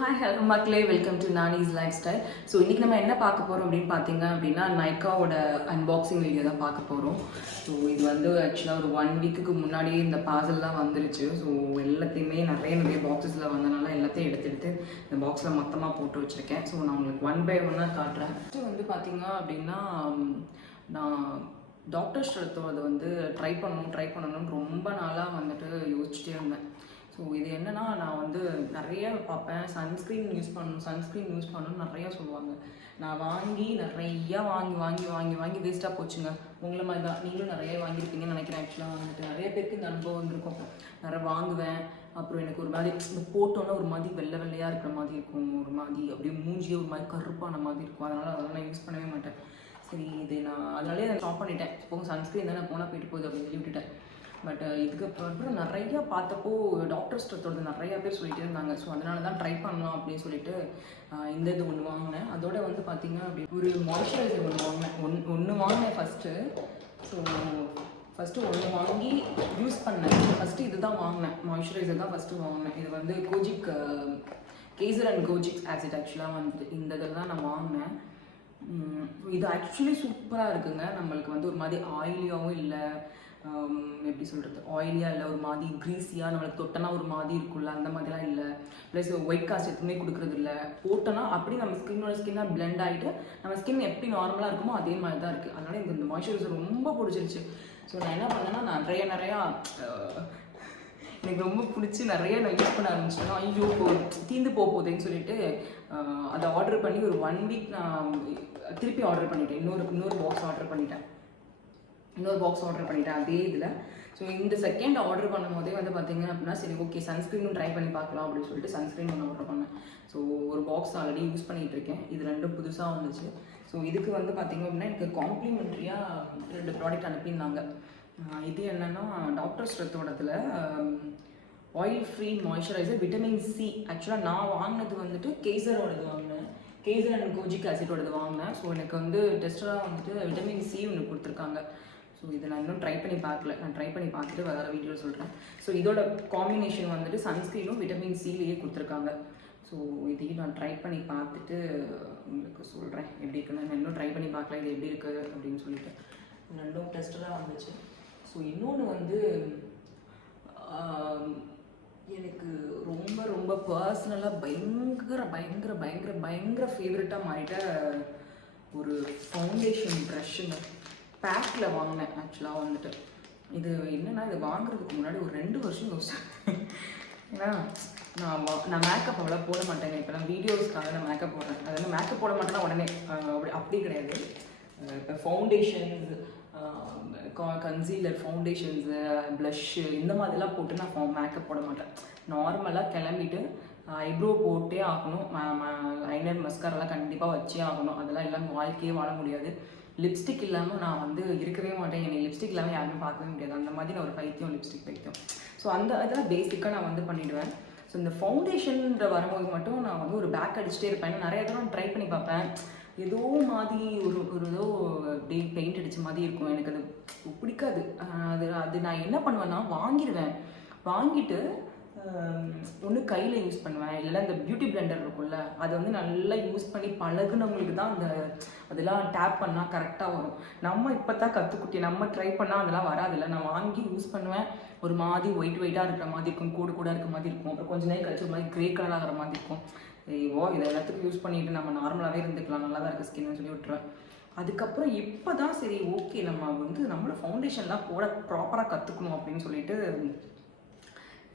Hi hello மக்களே, welcome to Nani's life style. So இன்றைக்கி நம்ம என்ன பார்க்க போகிறோம் அப்படின்னு பார்த்தீங்க அப்படின்னா நைக்காவோட அன்பாக்சிங் வீடியோ தான் பார்க்க போகிறோம். ஸோ இது வந்து ஆக்சுவலாக ஒரு 1 வீக்குக்கு முன்னாடியே இந்த பார்சல்லாம் வந்துருச்சு. ஸோ எல்லாத்தையுமே நிறைய பாக்ஸஸில் வந்தனால எல்லாத்தையும் எடுத்து இந்த பாக்ஸில் மொத்தமாக போட்டு வச்சுருக்கேன். ஸோ நான் உங்களுக்கு 1 by 1 காட்டுறேன். ஃபஸ்ட்டு வந்து பார்த்தீங்க அப்படின்னா நான் டாக்டர் ஸ்ட்ரெத்தோட வந்து ட்ரை பண்ணணும்னு ரொம்ப நாளாக வந்துட்டு யோசிச்சுட்டே இருந்தேன். ஸோ இது என்னென்னா, நான் வந்து நிறைய பார்ப்பேன், சன்ஸ்க்ரீன் யூஸ் பண்ணணும்னு நிறையா சொல்லுவாங்க. நான் நிறையா வாங்கி வேஸ்ட்டாக போச்சுங்க. உங்களை மாதிரி தான் நீங்களும் நிறைய வாங்கியிருப்பீங்கன்னு நினைக்கிறேன். ஆக்சுவலாக வந்துட்டு நிறைய பேருக்கு இந்த அனுபவம் வந்திருக்கும். நிறைய வாங்குவேன், அப்புறம் எனக்கு ஒரு மாதிரி இந்த போட்டோன்னா ஒரு மாதிரி வெள்ளையாக இருக்கிற மாதிரி இருக்கும், ஒரு மாதிரி அப்படியே மூஞ்சியே ஒரு மாதிரி கருப்பான மாதிரி இருக்கும். அதனால் நான் யூஸ் பண்ணவே மாட்டேன். சரி, இது நான் அதனாலே நான் ஸ்டாப் பண்ணிட்டேன். இப்போ சன்ஸ்க்ரீன் தானே போனால் போயிட்டு போகுது அப்படின்னு சொல்லி விட்டுட்டேன். பட் இதுக்கப்புறம் நிறையா பார்த்தப்போ டாக்டர் ஸ்ட்ரெத்தோட நிறையா பேர் சொல்லிகிட்டே இருந்தாங்க. ஸோ அதனால தான் ட்ரை பண்ணலாம் அப்படின்னு சொல்லிட்டு இந்த இது ஒன்று வாங்கினேன். அதோட வந்து பார்த்தீங்க அப்படி ஒரு மாய்ஸ்சரைசர் ஒன்று வாங்கினேன் ஃபஸ்ட்டு. ஸோ ஃபஸ்ட்டு ஒன்று வாங்கி யூஸ் பண்ணேன். ஃபஸ்ட்டு இது தான் வாங்கினேன், மாய்ஸ்சரைசர் தான் ஃபஸ்ட்டு வாங்கினேன். இது வந்து kojic kesar and kojic acid ஆக்சுவலாக வந்து இந்த இதில் தான் நான் வாங்கினேன். இது ஆக்சுவலி சூப்பராக இருக்குங்க. நம்மளுக்கு வந்து ஒரு மாதிரி ஆயிலியாகவும் இல்லை, எப்படி சொல்கிறது, ஆயிலியாக இல்லை, ஒரு மாதிரி க்ரீஸியாக நம்மளுக்கு தொட்டனா ஒரு மாதிரி இருக்கும்ல, அந்த மாதிரிலாம் இல்லை. ப்ளஸ் ஒயிட் காஸ்ட் எதுவுமே கொடுக்குறது இல்லை. போட்டோன்னா அப்படி நம்ம ஸ்கின்னாக பிளெண்ட் ஆகிட்டு நம்ம ஸ்கின் எப்படி நார்மலாக இருக்குமோ அதே மாதிரி தான் இருக்குது. அதனால் இந்த மாய்ஸ்சரைசர் ரொம்ப பிடிச்சிருச்சு. ஸோ நான் என்ன பண்ணேன்னா, நிறையா எனக்கு ரொம்ப பிடிச்சி நிறைய நான் யூஸ் பண்ண ஆரம்பிச்சிட்டேன். ஐயோ தீந்து போகுதுன்னு சொல்லிட்டு அதை ஆர்டர் பண்ணி ஒரு 1 வீக் நான் திருப்பி ஆர்டர் பண்ணிட்டேன். இன்னொரு பாக்ஸ் ஆர்டர் பண்ணிட்டேன் அதே இதில். ஸோ இந்த செகண்ட் ஆர்டர் பண்ணும் போதே வந்து பார்த்தீங்க அப்படின்னா, சரி ஓகே சன்ஸ்க்ரீனும் ட்ரை பண்ணி பார்க்கலாம் அப்படின்னு சொல்லிட்டு சன்ஸ்க்ரீன் ஒன்று ஆர்டர் பண்ணேன். ஸோ ஒரு பாக்ஸ் ஆல்ரெடி யூஸ் பண்ணிகிட்டு இருக்கேன். இது 2 புதுசாக வந்துச்சு. ஸோ இதுக்கு வந்து பார்த்தீங்க அப்படின்னா எனக்கு காம்ப்ளிமெண்ட்ரியாக 2 ப்ராடக்ட் அனுப்பியிருந்தாங்க. இது என்னென்னா டாக்டர் ஸ்ட்ரெத்தோடத்தில் oil free moisturiser vitamin C. ஆக்சுவலாக நான் வாங்கினது வந்துட்டு கேசரோடது வாங்கினேன், கேசர் அண்ட் கோஜிக் ஆசிட்டோடது வாங்கினேன். ஸோ எனக்கு வந்து டெஸ்டராக வந்துட்டு விட்டமின் சி ஒன்று கொடுத்துருக்காங்க. ஸோ இதை நான் இன்னும் ட்ரை பண்ணி பார்க்கல. நான் ட்ரை பண்ணி பார்த்துட்டு வேறு வீடியோவில் சொல்கிறேன். ஸோ இதோட காம்பினேஷன் வந்துட்டு சன்ஸ்க்ரீனும் விட்டமின் சிலேயே கொடுத்துருக்காங்க. ஸோ இதையும் நான் ட்ரை பண்ணி பார்த்துட்டு உங்களுக்கு சொல்கிறேன் எப்படி இருக்குன்னு. நான் இன்னும் ட்ரை பண்ணி பார்க்கல இது எப்படி இருக்குது அப்படின்னு சொல்லிட்டு. 2 டெஸ்டராக வந்துச்சு. ஸோ இன்னொன்று வந்து எனக்கு ரொம்ப பர்சனலாக பயங்கர ஃபேவரட்டாக மாறிட்ட ஒரு ஃபவுண்டேஷன் ப்ரஷ்ஷுங்க. பேக்கில் வாங்கினேன். ஆக்சுவலாக வந்துட்டு இது என்னென்னா, இது வாங்குறதுக்கு முன்னாடி ஒரு 2 வருஷம் யோசிச்சேன். ஏன்னா நான் மேக்கப் அவ்வளோ போட மாட்டேங்க. இப்போ நான் வீடியோஸ்க்காக நான் மேக்கப் போடுறேன். அது வந்து மேக்கப் போட மாட்டேன்னா உடனே அப்படி கிடையாது. இப்போ ஃபவுண்டேஷன்ஸ், கன்சீலர், ஃபவுண்டேஷன்ஸு, ப்ளஷ்ஷு இந்த மாதிரிலாம் போட்டு நான் மேக்கப் போட மாட்டேன். நார்மலாக கிளம்பிட்டு ஐப்ரோ போட்டே ஆகணும், லைனர் மஸ்காரெல்லாம் கண்டிப்பாக வச்சே ஆகணும். அதெல்லாம் இல்லாமல் வாழ்க்கையே வாழ முடியாது. லிப்ஸ்டிக் இல்லாமல் நான் வந்து இருக்கவே மாட்டேன். என்னை லிப்ஸ்டிக் இல்லாமல் யாருமே பார்க்கவே முடியாது. அந்த மாதிரி நான் ஒரு பைத்தியம், லிப்ஸ்டிக் பைத்தியம். ஸோ அந்த இதெல்லாம் பேசிக்காக நான் வந்து பண்ணிவிடுவேன். ஸோ இந்த ஃபவுண்டேஷன் வரும்போது மட்டும் நான் வந்து ஒரு பேக் அடிச்சுட்டே இருப்பேன். ஏன்னா நிறைய தடவை ட்ரை பண்ணி பார்ப்பேன், ஏதோ மாதிரி ஒரு ஏதோ அப்படியே பெயிண்ட் அடித்த மாதிரி இருக்கும். எனக்கு அது பிடிக்காது. அது நான் என்ன பண்ணுவேன்னா, வாங்கிட்டு ஒன்று கையில் யூஸ் பண்ணுவேன், இல்லைன்னா இந்த பியூட்டி பிளெண்டர் இருக்கும்ல, அதை வந்து நல்லா யூஸ் பண்ணி பழகுனவங்களுக்கு தான் அதெல்லாம் டேப் பண்ணால் கரெக்டாக வரும். நம்ம இப்போ தான் கற்றுக்குட்டி, நம்ம ட்ரை பண்ணால் அதெல்லாம் வராதில்ல. நான் வாங்கி யூஸ் பண்ணுவேன், ஒரு மாதிரி ஒயிட்டாக இருக்கிற மாதிரி இருக்கும், கூட இருக்கிற மாதிரி இருக்கும். அப்புறம் கொஞ்சம் நேரம் கழிச்சு ஒரு மாதிரி கிரே கலர் ஆகிற மாதிரி இருக்கும். ஐயோ இதை எல்லாத்துக்கும் யூஸ் பண்ணிட்டு நம்ம நார்மலாகவே இருந்துக்கலாம், நல்லா தான் இருக்குது ஸ்கின்னு சொல்லி விட்டுருவேன். அதுக்கப்புறம் இப்போ தான் சரி ஓகே நம்ம வந்து நம்மளோட ஃபவுண்டேஷன்லாம் போட ப்ராப்பராக கற்றுக்கணும் அப்படின்னு சொல்லிட்டு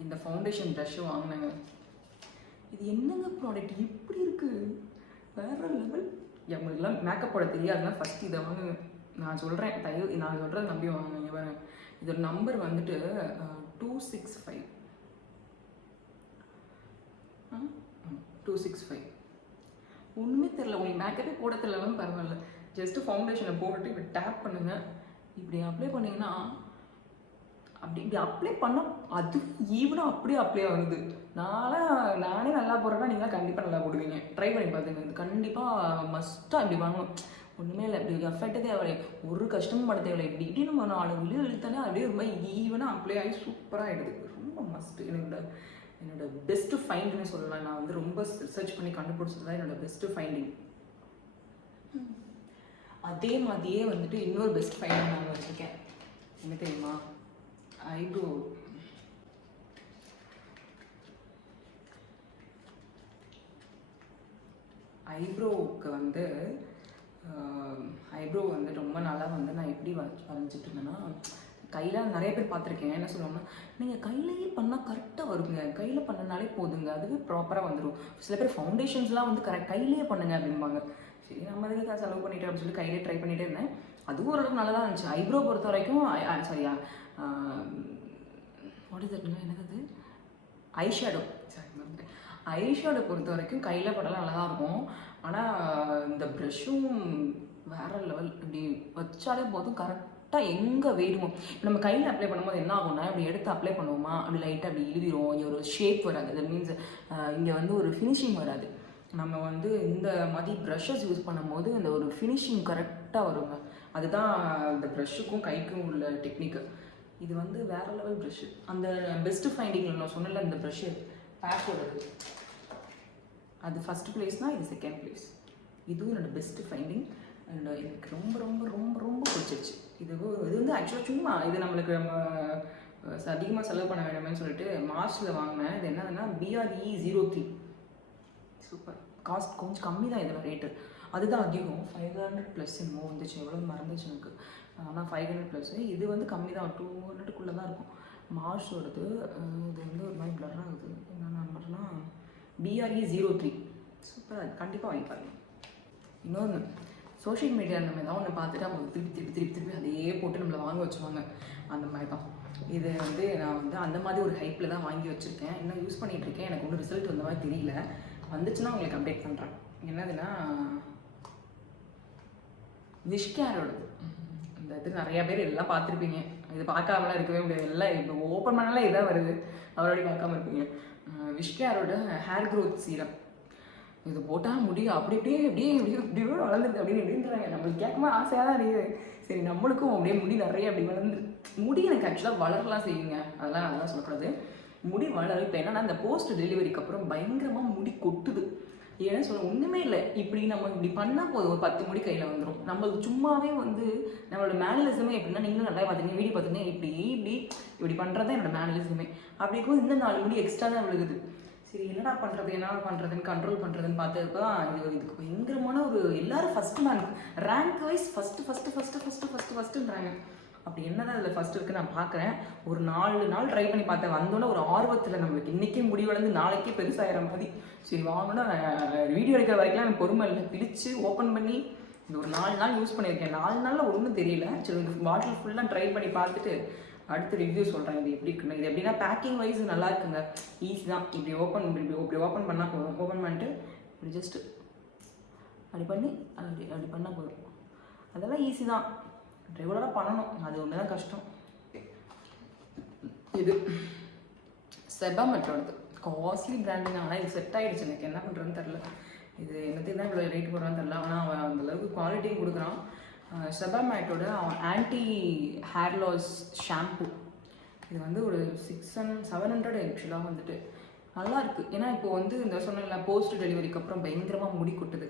இந்த ஃபவுண்டேஷன் ப்ரஷ்ஷு வாங்கினேங்க. இது என்னங்க ப்ராடக்ட் இப்படி இருக்குது, வேறு லெவல். எங்களுக்குலாம் மேக்கப் போட தெரியாதுன்னா ஃபஸ்ட்டு இதை வாங்குங்க. நான் சொல்கிறேன், நான் சொல்கிறத நம்பி வாங்குங்க. பாருங்க, இதோட நம்பர் வந்துட்டு 265. ஒன்றுமே தெரில, உங்களுக்கு மேக்கப்பே போட தெரியலனாலும் பரவாயில்ல. ஜஸ்ட்டு ஃபவுண்டேஷனை போட்டுட்டு இப்படி டேப் பண்ணுங்கள். இப்படி அப்ளை பண்ணிங்கன்னா இப்படி அப்ளை பண்ணால் அது ஈவனாக அப்படியே அப்ளை ஆகுது. நானே நல்லா போடுறேன்னா நீங்களாம் கண்டிப்பாக நல்லா போடுவீங்க. ட்ரை பண்ணி பார்த்துங்க. இது கண்டிப்பாக மஸ்ட்டாக இப்படி வாங்கணும். ஒன்றுமே இல்லை, இப்படி எஃபெக்ட் தேவை, ஒரு கஷ்டமும் பட தேவையில்லை. இப்படி நம்ம 4 இழுத்தானே அப்படியே ரொம்ப ஈவனாக அப்ளை ஆகி சூப்பராக ஆகிடுது. ரொம்ப மஸ்ட்டு. என்னோட பெஸ்ட்டு ஃபைண்டுன்னு சொல்லலாம். நான் வந்து ரொம்ப ரிசர்ச் பண்ணி கண்டுபிடிச்சது தான் என்னோட பெஸ்ட்டு ஃபைண்டிங். அதே மாதிரியே வந்துட்டு இன்னொரு பெஸ்ட் ஃபைண்டிங் நான் வச்சுருக்கேன். என்ன தெரியுமா? ஐப்ரோ. ஐப்ரோவுக்கு வந்து ஐப்ரோ வந்து ரொம்ப நாளாக வந்து நான் எப்படி வரைஞ்சிட்டு இருந்தேன்னா, கையில் நிறைய பேர் பார்த்துருக்கேன். என்ன சொல்லுவாங்கன்னா, நீங்கள் கையிலேயே பண்ணால் கரெக்டாக வருங்க, கையில் பண்ணனாலே போதுங்க, அதுவே ப்ராப்பராக வந்துடும். சில பேர் ஃபவுண்டேஷன்ஸ்லாம் வந்து கையிலேயே பண்ணுங்க அப்படிம்பாங்க. சரி, நம்ம அதுக்கு தான் செலவு பண்ணிட்டேன் அப்படின்னு சொல்லி கையிலே ட்ரை பண்ணிகிட்டே இருந்தேன். அதுவும் ஓரளவுக்கு நல்லா தான் இருந்துச்சு. ஐப்ரோ பொறுத்த வரைக்கும் சாரியா வாட் இஸ் தட்னா என்னது ஐஷேடோ. சாரி, ஐஷேடோ பொறுத்த வரைக்கும் கையில் படலாம் நல்லா தான் இருக்கும். ஆனால் இந்த ப்ரெஷ்ஷும் வேறு லெவல். இப்படி வச்சாலே போதும், கரெக்டாக எங்கே வேணுமோ. நம்ம கையில் அப்ளை பண்ணும்போது என்ன ஆகும்னா, இப்படி எடுத்து அப்ளை பண்ணுவோமா, அப்படி லைட்டாக அப்படி இழுதிரும். இங்கே ஒரு ஷேப் வராது. தட் மீன்ஸ் இங்கே வந்து ஒரு ஃபினிஷிங் வராது. நம்ம வந்து இந்த மாதிரி ப்ரஷஸ் யூஸ் பண்ணும்போது இந்த ஒரு ஃபினிஷிங் கரெக்டாக வருங்க. அதுதான் இந்த ப்ரஷ்ஷுக்கும் கைக்கும் உள்ள டெக்னிக்கு. இது வந்து வேறு லெவல் ப்ரஷ்ஷு. அந்த பெஸ்ட்டு ஃபைண்டிங்கில் நான் சொன்னல, இந்த ப்ரஷ்ஷு பேக்கோடது, அது ஃபஸ்ட்டு ப்ளேஸ்னால் இது செகண்ட் ப்ளேஸ். இதுவும் என்னோடய பெஸ்ட்டு ஃபைண்டிங். அண்ட் எனக்கு ரொம்ப ரொம்ப ரொம்ப ரொம்ப பிடிச்சிருச்சு. இது வந்து ஆக்சுவலாக சும்மா இது நம்மளுக்கு நம்ம அதிகமாக செலவு பண்ண வேணுமேனு சொல்லிட்டு மார்ச்சில் வாங்கினேன். இது என்னதுன்னா BRE 03. சூப்பர். காஸ்ட் கொஞ்சம் கம்மி தான் இதில் ரேட்டு. அதுதான் அதிகம், 500+ என்னமோ வந்துச்சு. எவ்வளோ மறந்துச்சு எனக்கு. ஆனால் 500+. இது வந்து கம்மி தான், 200க்குள்ளே தான் இருக்கும். மார்ச்சோடது. இது வந்து ஒரு மாதிரி பிளர் ஆகுது. என்னென்ன நம்பர்னா BRE 03. சூப்பர். அது கண்டிப்பாக வாங்கி பாருங்க. இன்னொன்று, சோஷியல் மீடியாவில் நம்ம ஏதாவது ஒன்று பார்த்துட்டு அவங்க திருப்பி அதையே போட்டு நம்மளை வாங்க வச்சுருவாங்க. அந்த மாதிரி தான் இது வந்து நான் வந்து அந்த மாதிரி ஒரு ஹைப்பில் தான் வாங்கி வச்சுருக்கேன். இன்னும் யூஸ் பண்ணிகிட்ருக்கேன். எனக்கு ஒன்றும் ரிசல்ட் வந்த மாதிரி தெரியல. வந்துச்சுன்னா உங்களுக்கு அப்டேட் பண்ணுறேன். என்னதுன்னா விஷ்கேரோடது. இந்த இது நிறையா பேர் எல்லாம் பார்த்துருப்பீங்க. இது பார்க்காமலாம் இருக்கவே முடியாது. எல்லாம் இப்போ ஓப்பன் பண்ணாலும் இதாக வருது, அவரோடய பார்க்காம இருப்பீங்க. விஷ்கேரோட ஹேர் க்ரோத் சீரம். இது போட்டால் முடி அப்படி இப்படியே வளர்ந்துருக்கு அப்படின்னு எப்படின்றாங்க. நம்மளுக்கு கேட்கும்போது ஆசையாக தான் இருக்குது. சரி, நம்மளுக்கும் அப்படியே முடி நிறைய அப்படி வளர்ந்து. முடி எனக்கு ஆக்சுவலாக வளரலாம் செய்யுங்க, அதெல்லாம் சொல்லக்கூடாது. முடி வளரும். இப்போ என்னன்னா, இந்த போஸ்ட் டெலிவரிக்கு அப்புறம் பயங்கரமாக முடி கொட்டுது. ஏன்னா சொல்ல ஒன்றுமே இல்லை. இப்படி நம்ம இப்படி பண்ணால் போதும், ஒரு 10 முடி கையில் வந்துடும். நம்மளுக்கு சும்மாவே வந்து நம்மளோட மேனலிசமே எப்படின்னா, நீங்களும் நல்லா பார்த்தீங்க, வீடியோ பார்த்துங்க, இப்படி பண்ணுறது தான் என்னோட மேனலிசமே. அப்படி இருக்கும் இந்த 4 முடி எக்ஸ்ட்ரா தான் விழுகுது. சரி, என்ன பண்ணுறதுன்னு கண்ட்ரோல் பண்ணுறதுன்னு பார்த்ததுக்கு தான் இதுக்கு பயங்கரமான ஒரு எல்லாரும் ஃபஸ்ட்டு ரேங்க் வைஸ் ஃபஸ்ட்டுன்றாங்க. அப்படி என்னதான் அதில் ஃபஸ்ட்டு இருக்குது நான் பார்க்குறேன். ஒரு 4 நாள் ட்ரை பண்ணி பார்த்தேன். வந்தோன்னே ஒரு ஆர்வத்தில் நம்மளுக்கு இன்றைக்கே முடி வளர்ந்து நாளைக்கே பெருசாகிற மாதிரி. சரி வாங்கினா வீடியோ எடுக்கிற வரைக்கும் எனக்கு பொறுமை இல்லை. பிரித்து ஓப்பன் பண்ணி இந்த ஒரு 4 நாள் யூஸ் பண்ணியிருக்கேன். 4 நாளில் ஒன்றும் தெரியல. சரி, இந்த பாட்டில் ஃபுல்லாக ட்ரை பண்ணி பார்த்துட்டு அடுத்து ரிவ்யூ சொல்கிறேன். இது எப்படி இருக்குன்னு. இது எப்படின்னா பேக்கிங் வைஸ் நல்லா இருக்குங்க, ஈஸி தான். இப்படி ஓப்பன் பண்ணால் போதும். ஓப்பன் பண்ணிட்டு இப்படி ஜஸ்ட்டு அப்படி பண்ணி அப்படி பண்ணால் போதும். அதெல்லாம் ஈஸி தான், ரெகுலராக பண்ணணும். அது ஒன்று தான் கஷ்டம். இது செபாமெட்டோடது காஸ்ட்லி பிராண்டுங்க. ஆனால் இது செட் ஆகிடுச்சு. எனக்கு என்ன பண்ணுறதுன்னு தெரில. இது என்னத்துக்கு தான் இவ்வளோ ரேட் போடுறான்னு தெரில. ஆனால் அவன் அந்தளவுக்கு குவாலிட்டியும் கொடுக்குறான். செபாமேட்டோட ஆன்டி ஹேர் லாஸ் ஷாம்பு. இது வந்து ஒரு 700 ஆக்சுவலாக வந்துட்டு நல்லா இருக்குது. ஏன்னா இப்போ வந்து இந்த சொன்ன போஸ்ட் டெலிவரிக்கு அப்புறம் பயங்கரமாக முடி கொட்டுது.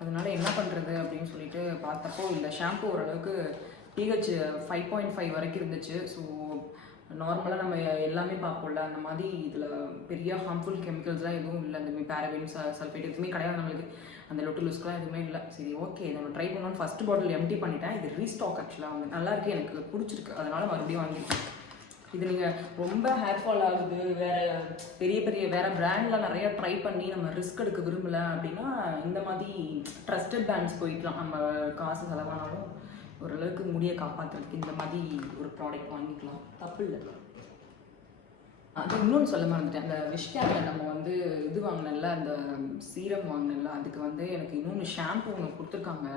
அதனால என்ன பண்ணுறது அப்படின்னு சொல்லிட்டு பார்த்தப்போ இந்த ஷாம்பு ஓரளவுக்கு pH 5.5 வரைக்கும் இருந்துச்சு. ஸோ நார்மலாக நம்ம எல்லாமே பார்ப்போம்ல, அந்த மாதிரி இதில் பெரிய ஹார்ம்ஃபுல் கெமிக்கல்ஸ்லாம் எதுவும் இல்லை. அந்த பேரபின் சல்ஃபேட் எதுவுமே கிடையாது நம்மளுக்கு. அந்த லொட்டுலுஸ்க்குலாம் எதுவுமே இல்லை. சரி, ஓகே, நம்ம ட்ரை பண்ணோன்னு ஃபஸ்ட் பாட்டில் எம்டி பண்ணிட்டேன். இது ரீஸ்டாக் ஆக்சுவலாக வந்து நல்லாயிருக்கு, எனக்கு பிடிச்சிருக்கு. அதனால் மறுபடியும் வாங்கியிருக்கேன். இது நீங்கள் ரொம்ப ஹேர் ஃபால் ஆகுது, வேறு வேறு பிராண்டில் நிறையா ட்ரை பண்ணி நம்ம ரிஸ்க் எடுக்க விரும்பலை அப்படின்னா இந்த மாதிரி ட்ரஸ்டட் பிராண்ட்ஸ் போய்க்கலாம். நம்ம காசு செலவானாலும் ஓரளவுக்கு முடியை காப்பாற்றுறதுக்கு இந்த மாதிரி ஒரு ப்ராடக்ட் வாங்கிக்கலாம், தப்பு இல்லை. அது இன்னொன்று சொல்ல மறந்துட்டேன். அந்த விஷ்கேரில் நம்ம வந்து இது வாங்கினல, அந்த சீரம் வாங்கினல, அதுக்கு வந்து எனக்கு இன்னொன்று ஷாம்பு ஒன்று கொடுத்துருக்காங்க,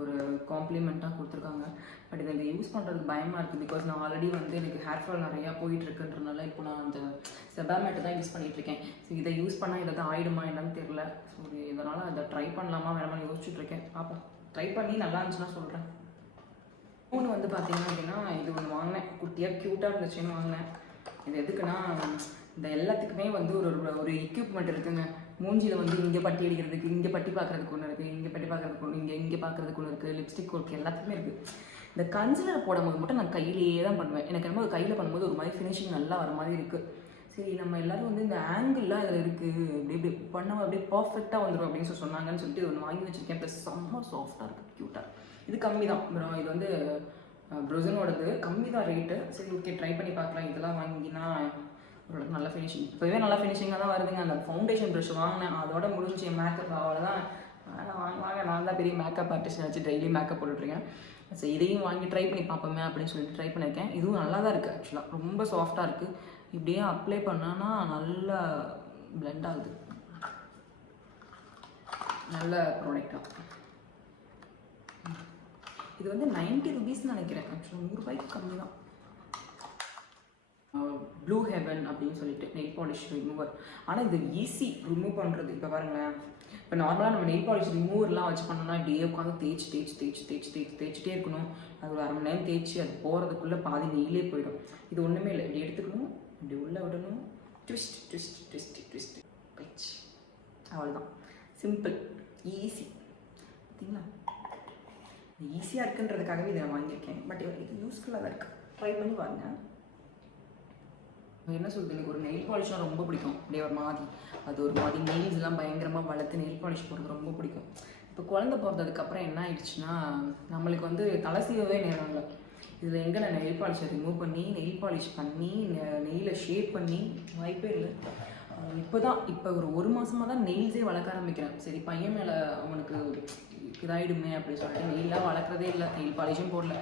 ஒரு காம்ப்ளிமெண்ட்டாக கொடுத்துருக்காங்க. பட் இதை யூஸ் பண்ணுறதுக்கு பயமாக இருக்குது. பிகாஸ் நான் ஆல்ரெடி வந்து எனக்கு ஹேர் ஃபால் நிறையா போயிட்டுருக்குன்றனால இப்போ நான் அந்த செபாமேட்டை தான் யூஸ் பண்ணிகிட்ருக்கேன். ஸோ இதை யூஸ் பண்ணால் இதை தான் ஆகிடுமா என்னன்னு தெரில. ஸோ இதனால் அதை ட்ரை பண்ணலாமா வேணாமா யோசிச்சுட்ருக்கேன். பார்ப்போம், ட்ரை பண்ணி நல்லா இருந்துச்சுன்னா சொல்கிறேன். ஃபோன் வந்து பார்த்தீங்க அப்படின்னா இது ஒன்று வாங்கினேன், குட்டியாக க்யூட்டாக இருந்துச்சுன்னு வாங்கினேன். இது எதுக்குன்னா இந்த எல்லாத்துக்குமே வந்து ஒரு ஒரு எக்யூப்மெண்ட் இருக்குங்க. மூஞ்சியில் வந்து இங்கே பட்டி அடிக்கிறதுக்கு, இங்கே பட்டி பார்க்குறதுக்கு ஒன்று இருக்குது, இங்கே பட்டி பார்க்குறதுக்கு ஒன்று, இங்கே பார்க்குறதுக்கு ஒன்று இருக்குது, லிப்ஸ்டிக் ஒர்க் எல்லாத்துக்குமே இருக்குது. இந்த கன்சிலர் போடும்போது மட்டும் நான் கையிலேயே தான் பண்ணுவேன். எனக்கு என்னமோ கையில் பண்ணும்போது ஒரு மாதிரி ஃபினிஷிங் நல்லா வர மாதிரி இருக்குது. சரி நம்ம எல்லோரும் வந்து இந்த ஆங்கிள்லாம் அதில் இருக்குது, இப்படி பண்ண அப்படியே பர்ஃபெக்டாக வந்துடும் அப்படின்னு சொன்னாங்கன்னு சொல்லிட்டு ஒன்று வாங்கி வச்சுருக்கேன். ப்ளஸ் செம்ம சாஃப்டாக இருக்குது, க்யூட்டாக. இது கம்மி தான் ப்ரோ, இது வந்து ப்ரொசனோடது, கம்மி தான் ரேட்டு. சரி ஓகே, ட்ரை பண்ணி பார்க்கலாம். இதெல்லாம் வாங்கினா ஓரளவுக்கு நல்ல ஃபினிஷிங், இப்போவே நல்லா ஃபினிஷிங்காக தான் வருதுங்க. அந்த ஃபவுண்டேஷன் ப்ரஷ் வாங்கினேன், அதோட முடிஞ்சு என் மேக்கப் அவ்வளோதான். வாங்க, நான் தான் பெரிய மேக்கப் ஆர்டிஸ்ட் வச்சு டெய்லி மேக்கப் போட்டுட்ருக்கேன். சரி இதையும் வாங்கி ட்ரை பண்ணி பார்ப்போமே அப்படின்னு சொல்லிட்டு ட்ரை பண்ணியிருக்கேன். இதுவும் நல்லா தான் இருக்குது ஆக்சுவலாக, ரொம்ப சாஃப்டாக இருக்குது. இப்படியே அப்ளை பண்ணான்னா நல்லா பிளெண்ட் ஆகுது. நல்ல ப்ராடக்டாக. இது வந்து 90 ருபீஸ்ன்னு நினைக்கிறேன். ஆக்சுவலாக 100 ரூபாய்க்கு கம்மி தான். ப்ளூ ஹெவன் அப்படின்னு சொல்லிட்டு நெயில் பாலிஷ் ரிமூவர். ஆனால் இது ஈஸி ரிமூவ் பண்ணுறது. இப்போ பாருங்களேன், இப்போ நார்மலாக நம்ம நெயில் பாலிஷ் ரிமூவர்லாம் வச்சு பண்ணோம்னா இப்படியே உட்காந்து தேய்ச்சிட்டே இருக்கணும். அது ஒரு 1/2 மணி நேரம் தேய்ச்சி அது போகிறதுக்குள்ளே பாதி நெயிலே போயிடும். இது ஒன்றுமே இல்லை, இப்படி எடுத்துக்கணும், இப்படி உள்ளே விடணும், ட்விஸ்ட் பயிற்சி, அவ்வளோதான். Simple, easy. பார்த்தீங்களா, ஈஸியாக இருக்குன்றதுக்காகவே இதை நான் வாங்கியிருக்கேன். பட் இது யூஸ்ஃபுல்லாக தான் இருக்குது, ட்ரை பண்ணி பாருங்கள். என்ன சொல்கிறது, எனக்கு ஒரு நெயில் பாலிஷ்னால் ரொம்ப பிடிக்கும். அப்படியே ஒரு மாதிரி அது ஒரு மாதிரி நெயில்ஸ்லாம் பயங்கரமாக வளர்த்து நெயில் பாலிஷ் போடுறது ரொம்ப பிடிக்கும். இப்போ குழந்தை பிறந்ததுக்கப்புறம் என்ன ஆயிடுச்சுன்னா, நம்மளுக்கு வந்து தலை சீவவே நேரம் இல்லை. இதில் எங்கே நான் நெயில் பாலிஷை ரிமூவ் பண்ணி நெயில் பாலிஷ் பண்ணி நெயிலை ஷேப் பண்ணி வாய்ப்பே இல்லை. இப்போ ஒரு மாதமாக தான் நெயில்ஸே வளர்க்க ஆரம்பிக்கிறேன். சரி பையன் மேலே அவனுக்கு இதாகிடுமே அப்படின்னு சொல்லிட்டு நெயிலாம் வளர்க்குறதே இல்லை, நெயில் பாலிஷும் போடல.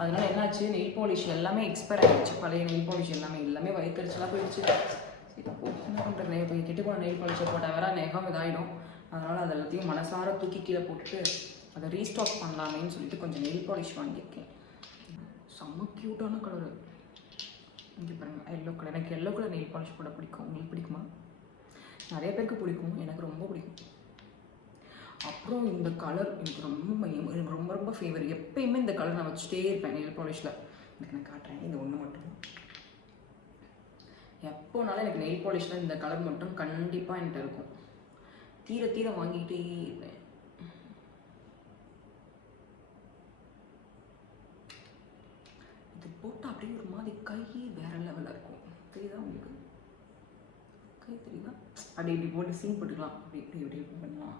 அதனால என்னாச்சு, நெயில் பாலிஷ் எல்லாமே எக்ஸ்பயர் ஆகிடுச்சு. பழைய நெயில் பாலிஷ் எல்லாமே வயிற்றுச்சலாக போயிடுச்சு. சரி என்ன பண்ணுறது, இப்போ கெட்டு போன நெயில் பாலிஷை போட்டால் வேற நெகம் இதாகிடும். அதனால் அதை எல்லாத்தையும் மனசார தூக்கி கீழே போட்டுட்டு அதை ரீஸ்டாக் பண்ணலாமேன்னு சொல்லிட்டு கொஞ்சம் நெயில் பாலிஷ் வாங்கியிருக்கேன். செம்ம க்யூட்டான கலரு. இங்கே பாருங்கள், எல்லோ கலர். எனக்கு எல்லோ கலர் நெயில் பாலிஷ் போட பிடிக்கும். உங்களுக்கு பிடிக்குமா? நிறைய பேருக்கு பிடிக்கும், எனக்கு ரொம்ப பிடிக்கும். அப்புறம் இந்த கலர் எனக்கு ரொம்ப ஃபேவர். எப்பயுமே இந்த கலர் நான் வச்சுட்டே இருப்பேன் நெயில் பாலிஷில். எனக்கு நான் காட்டுறேன், இந்த ஒன்று மட்டும். எப்போனாலும் எனக்கு நெயில் பாலிஷில் இந்த கலர் மட்டும் கண்டிப்பாக என்கிட்ட இருக்கும். தீர வாங்கிக்கிட்டே இருப்பேன். இது போட்டால் அப்படியே ஒரு மாதிரி கை வேற லெவலில் இருக்கும். தெரியுதா உங்களுக்கு? கை தெரியுதா? இப்படி போட்டு சீன் போட்டுக்கலாம். இப்படி பண்ணலாம்.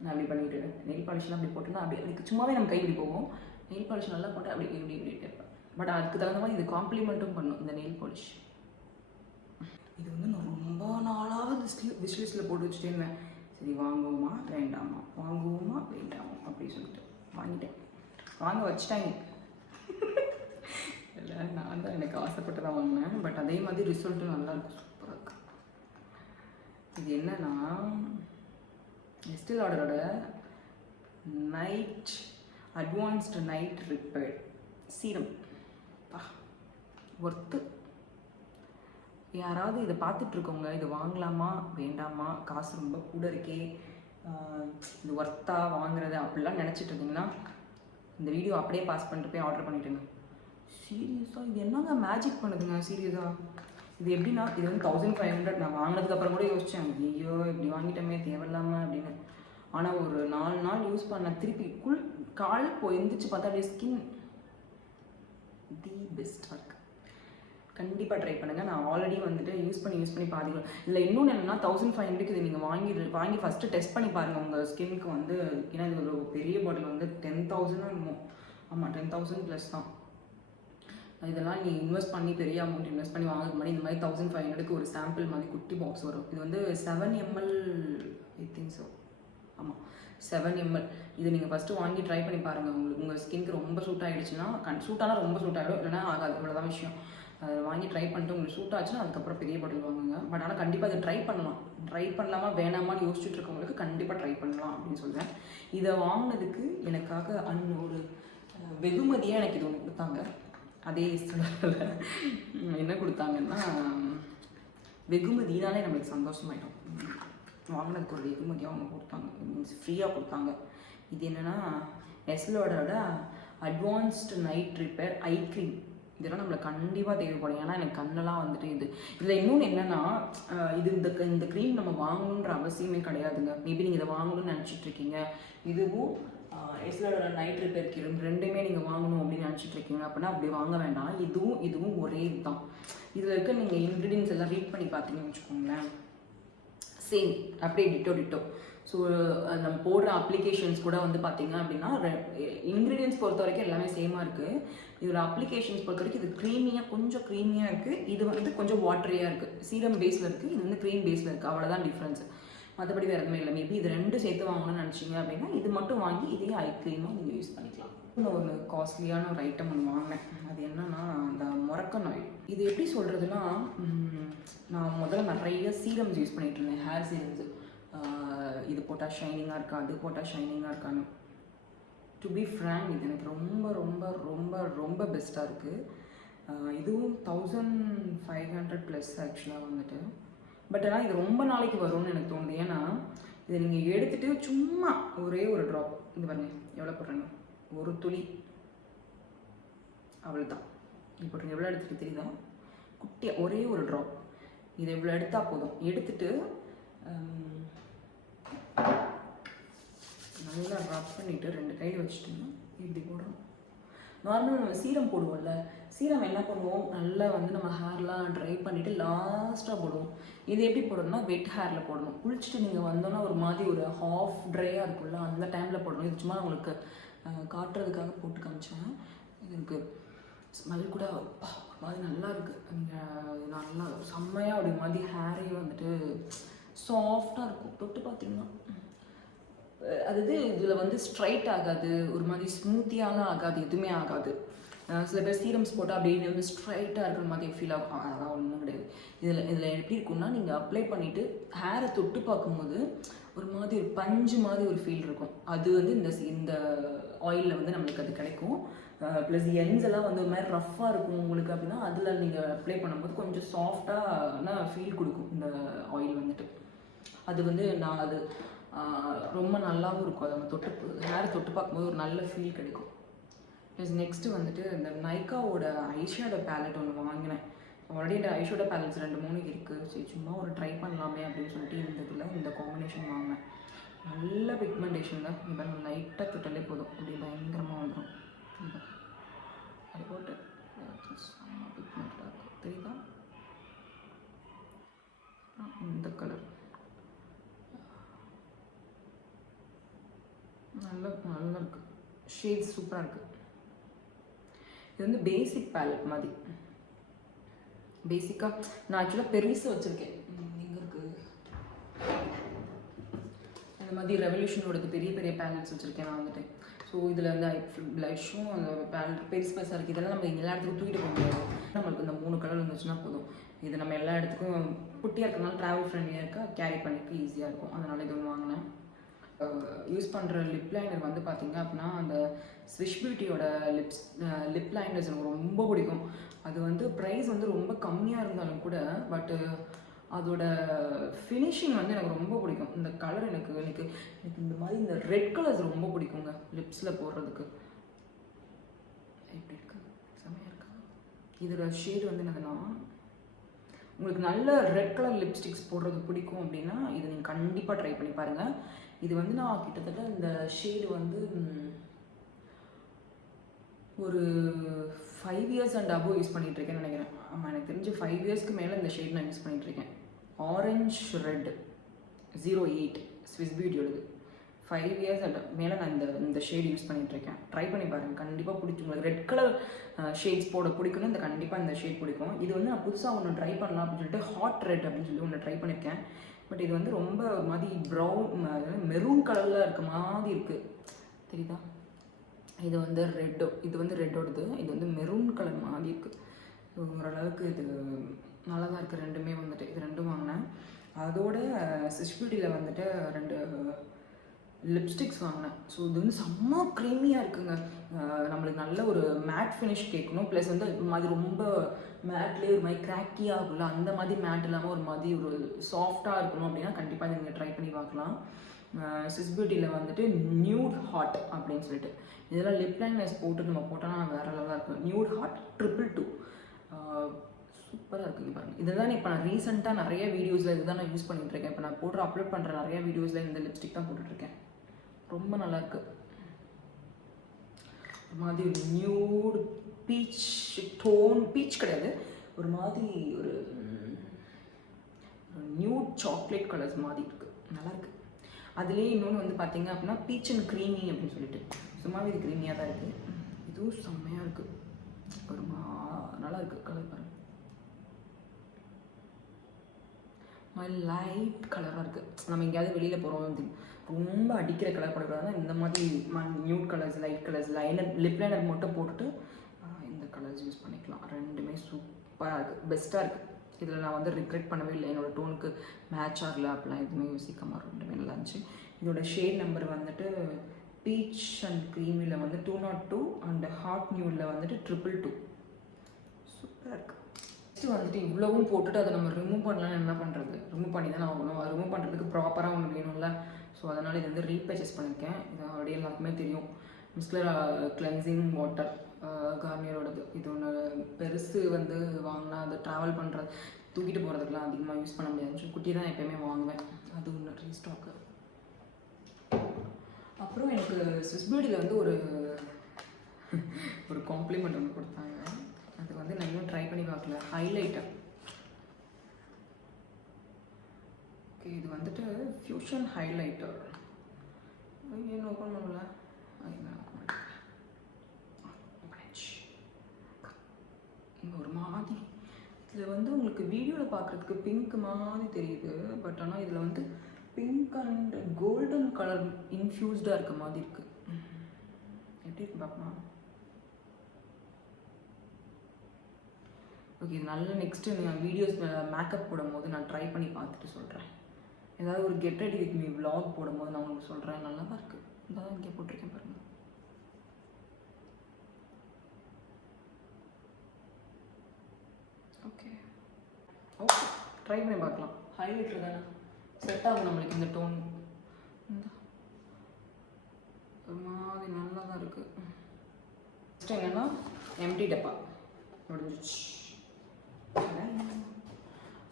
நான் அப்படி பண்ணிட்டு நெயில் பாலிஷ்லாம் அப்படி போட்டோன்னா அப்படி சும்மாவே நம்ம கை இப்படி போகும். நெயில் பாலிஷ் நல்லா போட்டு இப்படி இருப்பேன். பட் அதுக்கு தகுந்த மாதிரி இது காம்ப்ளிமெண்ட்டும் பண்ணும் இந்த நெயில் பாலிஷ். இது வந்து நான் ரொம்ப நாளாக விஷ் லிஸ்ட்டில் போட்டு வச்சுட்டே இருந்தேன். சரி வாங்குவோமா வேண்டாமா அப்படி சொல்லிட்டு வாங்கிட்டேன். வாங்க வச்சுட்டாங்க. இல்லை, நான் தான் எனக்கு ஆசைப்பட்டு தான் வாங்கினேன். பட் அதே மாதிரி ரிசல்ட்டும் நல்லாயிருக்கும், சூப்பராக இருக்கு. இது என்னன்னா எஸ்டே லாடரோட advanced night repair serum. Worth. யாராவது இதை பார்த்துட்ருக்கோங்க, இது வாங்கலாமா வேண்டாமா, காசு ரொம்ப கூட இருக்கே, இது ஒர்த்தா வாங்குறது அப்படிலாம் நினச்சிட்டு இருந்தீங்கன்னா இந்த வீடியோ அப்படியே பாஸ் பண்ணிட்டு போய் ஆர்டர் பண்ணிவிட்டுங்க. சீரியஸாக இது என்னங்க மேஜிக் பண்ணுதுங்க, சீரியஸாக. இது எப்படின்னா, இது வந்து 1500. நான் வாங்கினதுக்கப்புறம் கூட யோசித்தேன், ஐயோ இப்படி வாங்கிட்டோமே தேவையில்லாமல் அப்படின்னு. ஆனால் ஒரு 4 நாள் யூஸ் பண்ண திருப்பி கால் எந்திரிச்சு பார்த்தா அப்படியே ஸ்கின் தி பெஸ்ட்டாக இருக்குது. கண்டிப்பாக ட்ரை பண்ணுங்கள். நான் ஆல்ரெடி வந்துட்டு யூஸ் பண்ணி பாதிக்கலாம். இல்லை இன்னொன்று என்னென்னா 1500க்கு இது நீங்கள் வாங்கி ஃபஸ்ட்டு டெஸ்ட் பண்ணி பாருங்கள் உங்கள் ஸ்கின்னுக்கு வந்து. ஏன்னா இது ஒரு பெரிய பாட்டில் வந்து 10,000 இருக்கும். ஆமாம் 10,000 ப்ளஸ் தான். இதெல்லாம் நீங்கள் இன்வெஸ்ட் பண்ணி பெரிய அமௌண்ட் இன்வெஸ்ட் பண்ணி வாங்குறது மாதிரி இந்த மாதிரி 1500க்கு ஒரு சாம்பிள் மாதிரி குட்டி பாக்ஸ் வரும். இது வந்து 7 ml ஐ திங்க் ஸோ. ஆமாம் 7 ml. இது நீங்கள் ஃபஸ்ட்டு வாங்கி ட்ரை பண்ணி பாருங்கள். உங்கள் ஸ்கின்க்கு ரொம்ப சூட் ஆகிடுச்சுன்னா சூட்டானால் ரொம்ப சூட் ஆகிடும், இல்லைனா ஆகாது. இவ்வளோதான் விஷயம். அதை வாங்கி ட்ரை பண்ணிட்டு உங்களுக்கு சூட் ஆச்சுன்னா அதுக்கப்புறம் பெரிய பாட்டில் வாங்குங்க. பட் ஆனால் கண்டிப்பாக அதை ட்ரை பண்ணலாமா வேணாமான்னு யோசிச்சுட்டு இருக்கவங்களுக்கு கண்டிப்பாக ட்ரை பண்ணலாம் அப்படின்னு சொல்கிறேன். இதை வாங்கினதுக்கு எனக்காக ஒரு வெகுமதியாக எனக்கு இது ஒன்று கொடுத்தாங்க. அதே என்ன கொடுத்தாங்கன்னா, வெகுமதினாலே நம்மளுக்கு சந்தோஷமாயிடும். வாங்கினதுக்கு ஒரு வெகுமதியாக அவங்க கொடுத்தாங்க, மீன்ஸ் ஃப்ரீயாக கொடுத்தாங்க. இது என்னென்னா எஸ்லோடோட advanced night repair eye cream. இதெல்லாம் நம்மளுக்கு கண்டிப்பாக தேவைப்படும். ஏன்னா எனக்கு கண்ணெல்லாம் வந்துட்டு இதில் இன்னொன்று என்னென்னா, இந்த க்ரீம் நம்ம வாங்கணுன்ற அவசியமே கிடையாதுங்க. மேபி நீங்கள் இதை வாங்கணும்னு நினச்சிட்ருக்கீங்க. இதுவும் எஸ்லோட நைட் ரிப்பேர் கிரீம் ரெண்டுமே நீங்கள் வாங்கணும் அப்படின்னு நினச்சிட்ருக்கீங்க அப்படின்னா அப்படி வாங்க வேண்டாம். இதுவும் ஒரே இதுதான். இதில் இருக்க நீங்கள் இன்க்ரீடியன்ஸ் எல்லாம் ரீட் பண்ணி பார்த்தீங்கன்னு வச்சுக்கோங்களேன், சேம் அப்படியே டிட்டோ. ஸோ நம்ம போடுற அப்ளிகேஷன்ஸ் கூட வந்து பார்த்தீங்க அப்படின்னா இன்க்ரீடியன்ஸ் பொறுத்த வரைக்கும் எல்லாமே சேமாக இருக்குது. இதோட அப்ளிகேஷன்ஸ் பொறுத்த வரைக்கும் இது கொஞ்சம் க்ரீமியாக இருக்குது. இது வந்து கொஞ்சம் வாட்டரியாக இருக்குது. சீரம் பேஸில் இருக்குது, இது வந்து க்ரீம் பேஸில் இருக்குது. அவ்வளோதான் டிஃப்ரென்ஸ். மற்றபடி வேறு எதுவுமே இல்லை. மேபி இது ரெண்டும் சேர்த்து வாங்கணும்னு நினச்சிங்க அப்படின்னா இது மட்டும் வாங்கி இதே ஐ க்ரீமாக நீங்கள் யூஸ் பண்ணிக்கலாம். ஒரு காஸ்ட்லியான ஒரு ஐட்டம் ஒன்று வாங்கினேன். அது என்னன்னா அந்த மொரக்கன் ஆயில். இது எப்படி சொல்கிறதுனா, நான் முதல்ல நிறைய சீரம்ஸ் யூஸ் பண்ணிகிட்டு இருந்தேன், ஹேர் சீரம்ஸு. இது போட்டால் ஷைனிங்காக இருக்கா, அது போட்டால் ஷைனிங்காக இருக்கான்னு. டு பி ஃப்ரேங்க் இது எனக்கு ரொம்ப ரொம்ப ரொம்ப ரொம்ப பெஸ்ட்டாக இருக்குது. இதுவும் 1500 ப்ளஸ் ஆக்சுவலாக வந்துட்டு. பட் ஆனால் இது ரொம்ப நாளைக்கு வரும்னு எனக்கு தோணுது. ஏன்னா இதை நீங்கள் எடுத்துகிட்டு சும்மா ஒரே ஒரு ட்ராப், இது பாருங்க எவ்வளோ போடுறாங்க, ஒரு துளி, அவ்வளோதான். இப்போ எவ்வளோ எடுத்துகிட்டு தெரியுதா, குட்டியாக ஒரே ஒரு ட்ராப். இதை எவ்வளோ எடுத்தால் போதும். எடுத்துட்டு நல்லா ரப் பண்ணிவிட்டு 2 கையில் வச்சுட்டோம்னா இப்படி போடணும். நார்மலாக நம்ம சீரம் போடுவோம்ல, சீரம் என்ன பண்ணுவோம், நல்லா வந்து நம்ம ஹேர்லாம் ட்ரை பண்ணிவிட்டு லாஸ்ட்டாக போடுவோம். இது எப்படி போடணும்னா வெட் ஹேரில் போடணும். குளிச்சுட்டு நீங்கள் வந்தோன்னா ஒரு மாதிரி ஒரு ஹாஃப் ட்ரையாக இருக்கும்ல, அந்த டைமில் போடணும். இது சும்மா உங்களுக்கு காட்டுறதுக்காக போட்டு காமிச்சேன். இதுக்கு ஸ்மெல் கூட ஒரு மாதிரி நல்லா இருக்குது. நல்லா செம்மையாக அப்படி மாதிரி ஹேரே வந்துட்டு சாஃப்டாக இருக்கும். தொட்டு பார்த்தீங்கன்னா அதாவது இதில் வந்து ஸ்ட்ரைட் ஆகாது, ஒரு மாதிரி ஸ்மூத்தியாலாம் ஆகாது, எதுவுமே ஆகாது. சில பேர் சீரம்ஸ் போட்டால் அப்படியே வந்து ஸ்ட்ரைட்டாக இருக்கிற மாதிரி ஃபீல் ஆகும். அதெல்லாம் ஒன்றும் கிடையாது. இதில் எப்படி இருக்குன்னா, நீங்கள் அப்ளை பண்ணிவிட்டு ஹேரை தொட்டு பார்க்கும்போது ஒரு மாதிரி ஒரு பஞ்சு மாதிரி ஒரு ஃபீல் இருக்கும். அது வந்து இந்த ஆயிலில் வந்து நம்மளுக்கு அது கிடைக்கும். ப்ளஸ் எண்ட்ஸ் எல்லாம் வந்து ஒரு மாதிரி ரஃப்பாக இருக்கும் உங்களுக்கு அப்படின்னா அதில் நீங்கள் அப்ளை பண்ணும்போது கொஞ்சம் சாஃப்டான ஃபீல் கொடுக்கும் இந்த ஆயில் வந்துட்டு. அது வந்து அது ரொம்ப நல்லாவும் இருக்கும். அதை நம்ம ஹேர் தொட்டு பார்க்கும்போது ஒரு நல்ல ஃபீல் கிடைக்கும். ப்ளஸ் நெக்ஸ்ட்டு வந்துட்டு இந்த நைக்காவோட ஐஷேடோ பேலட் ஒன்று வாங்கினேன். ஆல்ரெடி இந்த ஐஷேடோ பேலட்ஸ் 2-3 இருக்குது. சரி சும்மா ஒரு ட்ரை பண்ணலாமே அப்படின்னு சொல்லிட்டு இந்த காம்பினேஷன் வாங்கினேன். நல்ல பிக்மெண்டேஷன் தான். இப்போ லைட்டாக தொட்டாலே போதும், அப்படி பயங்கரமாக வந்துடும். அது போட்டு பிக்மெண்ட்டாக இருக்கும், தெரியுதா? இந்த கலர் நல்லா இருக்குது. ஷேட்ஸ் சூப்பராக இருக்குது. இது வந்து பேசிக் பேலட் மாதிரி. பேசிக்காக நான் ஆக்சுவலாக பெருசாக வச்சுருக்கேன். எங்கே இருக்குது இந்த மாதிரி ரெவல்யூஷனோடது பெரிய பெரிய பேலட்ஸ் வச்சுருக்கேன் நான் வந்துட்டு. ஸோ இதில் வந்து ப்ளஷும் அந்த பேலட் பெருசாக இருக்குது. இதெல்லாம் நம்ம எல்லா இடத்துக்கும் தூக்கிட்டு போக முடியாது. நம்மளுக்கு இந்த 3 கலர் இருந்துச்சுன்னா போதும். இது நம்ம எல்லா இடத்துக்கும் குட்டியாக இருக்கிறதுனால ட்ராவல் ஃப்ரெண்ட்லியாக இருக்கா, கேரி பண்ணிக்க ஈஸியாக இருக்கும். அதனால் இது ஒன்று வாங்கினேன். யூஸ் பண்ணுற லிப் லைனர் வந்து பார்த்திங்க அப்படின்னா அந்த ஸ்விஷ் பியூட்டியோட லிப் லைனர்ஸ் எனக்கு ரொம்ப பிடிக்கும். அது வந்து ப்ரைஸ் வந்து ரொம்ப கம்மியாக இருந்தாலும் கூட பட்டு அதோட ஃபினிஷிங் வந்து எனக்கு ரொம்ப பிடிக்கும். இந்த கலர் எனக்கு இந்த மாதிரி இந்த ரெட் கலர்ஸ் ரொம்ப பிடிக்குங்க லிப்ஸில் போடுறதுக்கு. எப்படி இருக்கு, செம்மையாக இருக்கா? இதோட ஷேடு வந்து என்னதுன்னா, உங்களுக்கு நல்ல ரெட் கலர் லிப்ஸ்டிக்ஸ் போடுறது பிடிக்கும் அப்படின்னா இதை நீங்கள் கண்டிப்பாக ட்ரை பண்ணி பாருங்கள். இது வந்து நான் கிட்டத்தட்ட இந்த ஷேடு வந்து ஒரு 5 years அண்ட் அபோவ் யூஸ் பண்ணிகிட்ருக்கேன்னு நினைக்கிறேன். ஆமாம், எனக்கு தெரிஞ்சு 5 yearsக்கு மேலே இந்த ஷேட் நான் யூஸ் பண்ணிகிட்ருக்கேன். ஆரஞ்ச் ரெட் 08 ஸ்விஸ் பியூட்டியோடது. 5 years அண்ட் மேலே நான் இந்த ஷேட் யூஸ் பண்ணிகிட்ருக்கேன். ட்ரை பண்ணி பாருங்கள், கண்டிப்பாக பிடிக்கும். உங்களுக்கு ரெட் கலர் ஷேட்ஸ் போட பிடிக்குன்னு இந்த கண்டிப்பாக இந்த ஷேட் பிடிக்கும். இது வந்து நான் புதுசாக ஒன்று ட்ரை பண்ணலாம் அப்படின்னு சொல்லிட்டு ஹாட் ரெட் அப்படின்னு சொல்லி ஒன்று ட்ரை பண்ணியிருக்கேன். பட் இது வந்து ரொம்ப ஒரு மாதிரி ப்ரௌன் மெரூன் கலரில் இருக்க மாதிரி இருக்குது, தெரியுதா? இது வந்து ரெட்டோடது. இது வந்து மெரூன் கலர் மாதிரி இருக்குது. ஓரளவுக்கு இது நல்லா தான் இருக்குது. ரெண்டுமே வந்துட்டு இது ரெண்டும் வாங்கினேன். அதோட ஸ்விஸ் பியூட்டியில் வந்துட்டு 2 லிப்ஸ்டிக்ஸ் வாங்கினேன். ஸோ இது வந்து செம்ம க்ரீமியாக இருக்குங்க. நம்மளுக்கு நல்ல ஒரு மேட் ஃபினிஷ் கேட்கணும். ப்ளஸ் வந்து மாதிரி ரொம்ப மேட்லேயே ஒரு மாதிரி கிராக்கியாக இருக்கும்ல, அந்த மாதிரி மேட் இல்லாமல் ஒரு மாதிரி ஒரு சாஃப்டாக இருக்கணும் அப்படின்னா கண்டிப்பாக நீங்கள் ட்ரை பண்ணி பார்க்கலாம். ஸ்விஸ் பியூட்டியில் வந்துட்டு நியூட் ஹாட் அப்படின்னு சொல்லிட்டு இதெல்லாம் லிப் லைனர்ஸ் போட்டு நம்ம போட்டோம்னா வேறு லெவலாக இருக்கும். நியூட் ஹாட் 222 சூப்பராக இருக்குங்க பாருங்கள். இதுதான் இப்போ நான் ரீசெண்டாக நிறைய வீடியோஸில் இதுதான் நான் யூஸ் பண்ணிகிட்ருக்கேன். இப்போ நான் அப்லோட் பண்ணுற நிறைய வீடியோஸில் இந்த லிப்ஸ்டிக் தான் போட்டுட்ருக்கேன். ரொம்ப நல்லாயிருக்கு. ஒரு மாதிரி ஒரு நியூட் பீச் டோன், பீச் கிடையாது, ஒரு மாதிரி ஒரு நியூட் சாக்லேட் கலர்ஸ் மாதிரி இருக்குது, நல்லாயிருக்கு. அதுலேயே இன்னொன்று வந்து பார்த்தீங்க அப்படின்னா பீச் அண்ட் க்ரீமி அப்படின்னு சொல்லிட்டு சும்மாவே இது க்ரீமியாக தான் இருக்குது. இதுவும் செம்மையாக இருக்குது, ஒரு நல்லா இருக்குது கலர் பாருங்கள். லைட் கலராக இருக்குது. நம்ம எங்கேயாவது வெளியில் போகிறோம் ரொம்ப அடிக்கிற கலர் போடக்கூடாதுன்னா இந்த மாதிரி nude colours, light colours, liner lip liner மட்டும் போட்டுட்டு இந்த கலர்ஸ் யூஸ் பண்ணிக்கலாம். ரெண்டுமே சூப்பராக இருக்குது, பெஸ்ட்டாக இருக்குது. இதில் நான் வந்து ரிக்ரெட் பண்ணவே இல்லை, என்னோடய டோனுக்கு மேட்ச் ஆகலை அப்படிலாம் எதுவுமே யோசிக்காமல் ரெண்டுமே நல்லா இருந்துச்சு. இதோட ஷேட் நம்பர் வந்துட்டு பீச் அண்ட் க்ரீமியில் வந்து 202 அண்ட் ஹாட் நியூடில் வந்துட்டு 222. சூப்பராக இருக்குது. நெக்ஸ்ட்டு வந்துட்டு இவ்வளவும் போட்டுட்டு அதை நம்ம ரிமூவ் பண்ணலான்னு என்ன பண்ணுறது? ரிமூவ் பண்ணி தான் ஆகணும். அது ரிமூவ் பண்ணுறதுக்கு ப்ராப்பராக ஒன்று வேணும்ல. ஸோ அதனால் இது வந்து ரீபர்ச்சேஸ் பண்ணியிருக்கேன். இது ஆல்ரெடி எல்லாருக்குமே தெரியும், மிஸ்லர் கிளென்சிங் வாட்டர் கார்னியரோடது. இது ஒன்று பெருசு வந்து வாங்கினா அதை ட்ராவல் பண்ணுறது தூக்கிட்டு போகிறதுக்கெலாம் அதிகமாக யூஸ் பண்ண முடியாது. குட்டி தான் எப்போயுமே வாங்குவேன். அது ஒன்று ரீஸ்டாக்கு. அப்புறம் எனக்கு ஸ்விஸ் பியூட்டியில் வந்து ஒரு காம்ப்ளிமெண்ட் ஒன்று கொடுத்தாங்க. அது வந்து நான் இன்னும் ட்ரை பண்ணி பார்க்கல. ஹைலைட்டர். ஓகே, இது வந்துட்டு ஃபியூஷன் ஹைலைட்டர். என்ன ஓப்பன் பண்ணல, ஒரு மாதிரி இதில் வந்து உங்களுக்கு வீடியோவில் பார்க்குறதுக்கு பிங்க் மாதிரி தெரியுது. பட் ஆனால் இதில் வந்து பிங்க் அண்ட் கோல்டன் கலர் இன்ஃப்யூஸ்டாக இருக்க மாதிரி இருக்குது. எப்படி இருக்கு பார்க்கலாம். ஓகே, நல்ல நெக்ஸ்ட்டு நான் வீடியோஸ் மேக்கப் போடும்போது நான் ட்ரை பண்ணி பார்த்துட்டு சொல்கிறேன். ஏதாவது ஒரு get ready with me vlog போடும்போது நான் உங்களுக்கு சொல்கிறேன். நல்லா தான் இருக்குது. இதான் இங்கே போட்டிருக்கேன் பாருங்கள். ஓகே ஓகே, ட்ரை பண்ணி பார்க்கலாம். ஹைலைட்டர் தானே செட் ஆகும் நம்மளுக்கு இந்த டோன். ஒரு மாதிரி நல்லா தான் இருக்குது. நெக்ஸ்ட் என்னென்னா எம்டி டப்பா முடிஞ்சிச்சு.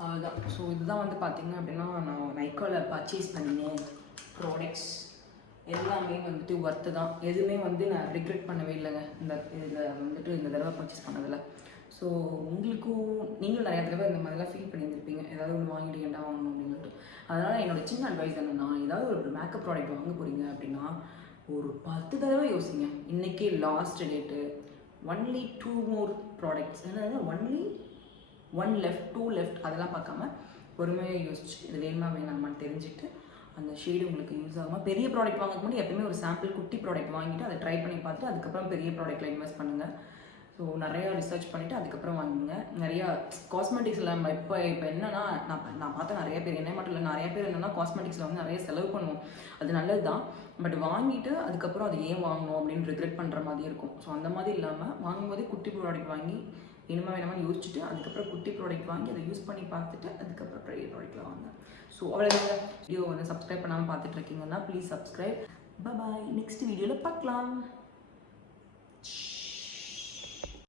அதுதான். ஸோ இதுதான் வந்து பார்த்திங்க அப்படின்னா நான் நைக்காவில் பர்ச்சேஸ் பண்ணினேன் ப்ராடக்ட்ஸ் எல்லாமே வந்துட்டு ஒர்த்து தான். எதுவுமே வந்து நான் ரிக்ரெட் பண்ணவே இல்லைங்க இதில் வந்துட்டு இந்த தடவை பர்ச்சேஸ் பண்ணதில்லை. ஸோ உங்களுக்கும் நீங்களும் நிறையா தடவை இந்த மாதிரிலாம் ஃபீல் பண்ணியிருந்திருப்பீங்க, ஏதாவது ஒன்று வாங்கிட்டு ஏன்டா வாங்கணும் அப்படின்ட்டு. அதனால் என்னோடய சின்ன அட்வைஸ் என்னென்னா, ஏதாவது ஒரு மேக்கப் ப்ராடக்ட் வாங்க போகிறீங்க அப்படின்னா ஒரு 10 தடவை யோசிங்க. இன்றைக்கே last date, only 2 more products, அதாவது ஒன்லி 1 left 2 left அதெல்லாம் பார்க்காம பொறுமையாக யோசிச்சு இது வேணுமா வேணாமான்னு தெரிஞ்சுட்டு அந்த ஷேடு உங்களுக்கு யூஸ் ஆகாமல் பெரிய ப்ராடக்ட் வாங்குறதுக்கு முன்னாடி எப்பவுமே ஒரு சாம்பிள் குட்டி ப்ராடக்ட் வாங்கிட்டு அதை ட்ரை பண்ணி பார்த்துட்டு அதுக்கப்புறம் பெரிய ப்ராடக்ட்டில் இன்வெஸ்ட் பண்ணுங்கள். ஸோ நிறையா ரிசர்ச் பண்ணிவிட்டு அதுக்கப்புறம் வாங்குங்க. நிறையா காஸ்மெட்டிக்ஸில் நம்ம இப்போ என்னென்னா நான் பார்த்த நிறைய பேர், என்ன மட்டும் இல்லை நிறைய பேர் என்னென்னா காஸ்மெட்டிக்ஸில் வந்து நிறைய செலவு பண்ணுவோம். அது நல்லது தான். பட் வாங்கிட்டு அதுக்கப்புறம் அது ஏன் வாங்கணும் அப்படின்னு ரிக்ரெட் பண்ணுற மாதிரி இருக்கும். ஸோ அந்த மாதிரி இல்லாமல் வாங்கும்போதே குட்டி ப்ராடக்ட் வாங்கி வேணுமா யோசிச்சுட்டு அதுக்கப்புறம் குட்டி ப்ராடக்ட் வாங்கி அதை யூஸ் பண்ணி பார்த்துட்டு அதுக்கப்புறம் பெரிய ப்ராடக்ட்டில் வாங்க. ஸோ அவ்வளோதான். வீடியோ வந்து சப்ஸ்கிரைப் பண்ணாமல் பார்த்துட்டு இருக்கீங்கன்னா ப்ளீஸ் சப்ஸ்கிரைப். பாய், நெக்ஸ்ட் வீடியோவில் பார்க்கலாம்.